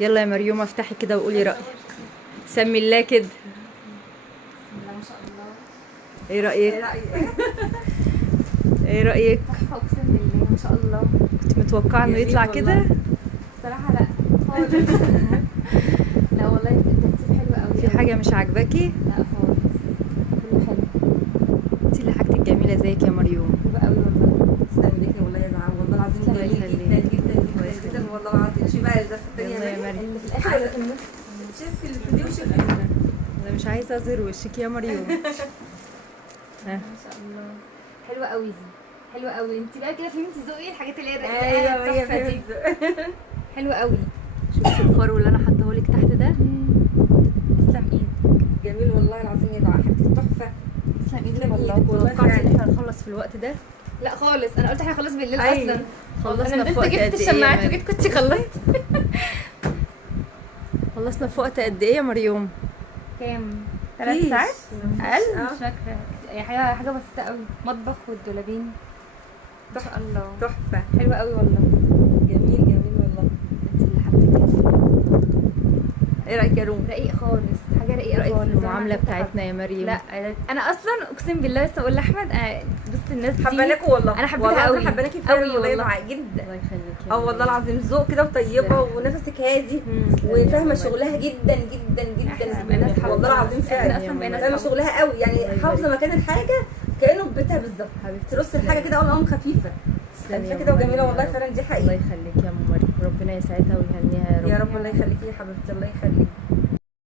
يلا يا مريومه افتحي كده وقولي رايك. سمي الله كده. بسم الله ما شاء الله. ايه رايك؟ ايه رايك؟ تحفه اقسم بالله ما شاء الله. كنت متوقعه انه يطلع كده؟ بصراحه لا خالص. لا والله الترتيب حلو قوي. في حاجه مش عاجباكي؟ لا خالص كله حلو. انت اللي حاجتك جميله زيك يا مريوم. حلو قوي والله. تسلمي ليكي والله يا دعاء، والله العظيم الله جميل يخليك. جدا جدا جدا جدا والله العظيم. شوفي بقى ده في الثانيه يلا يا مريم. اللي في الاخر اللي في النص. شوفي اللي في دي وشوفي انا مش عايزه اظهر وشك يا مريوم. ها ما شاء الله حلوه قوي دي. حلوه قوي. انت بقى كده فهمتي ذوقي الحاجات اللي هي ايوه هي التحفة دي. فهمت. حلوه قوي. شفتي الفرو اللي انا حاطاه لك تحت ده؟ تسلم ايدك. جميل والله العظيم يا دعاء، حاجتك تحفه. تسلم ايدك تسلم والله. ايدك والله توقعتي ان فعلا. احنا نخلص في الوقت ده؟ لا خالص، انا قلت احنا خلاص بالليل أيوة. اصلا. خلصنا انا في نزلت وقت جبت قد ايه يا الشماعات مريم؟ وجيت كنت خلصت. خلصنا في وقت قد ايه يا مريوم؟ كام؟ 3 مفيش. ساعات؟ اقل؟ آه. مش فاكره. هي حاجه بسيطه قوي. مطبخ والدولابين. ما شاء الله. تحفه. حلوه قوي والله. جميل جميل والله. انت اللي حاجتك جميلة. ايه رايك يا روم؟ رقيق خالص. حاجه ايه رقيقه رايك خالص. في المعامله بتاعتنا يا مريم؟ لا انا اصلا اقسم بالله لسه اقول لاحمد بص الناس دي حباناكوا والله. انا حبيتها والله قوي. العظيم حباناكي فعلا قوي والله يا والله. دعاء جدا. الله يخليك يا اه والله مريم. العظيم ذوق كده وطيبه تسلمي. ونفسك هادي تسلمي يا وفاهمه مريم. شغلها جدا جدا احنا جدا بقينا أصحاب. والله العظيم احنا فعلا. اصلا بقينا فاهمه أصحاب. شغلها قوي الله يعني، يبارك حافظه مكان الحاجه كانه في بيتها بالظبط. حبيبتي ترص الحاجه كده اول خفيفه. تسلمي يا كده مريم وجميله يا والله رب. فعلا دي الله حقيقه. يخليك يا ام مريم، ربنا يسعدها ويهنيها يا رب. يا رب الله يخليكي يا حبيبتي، الله يخليك.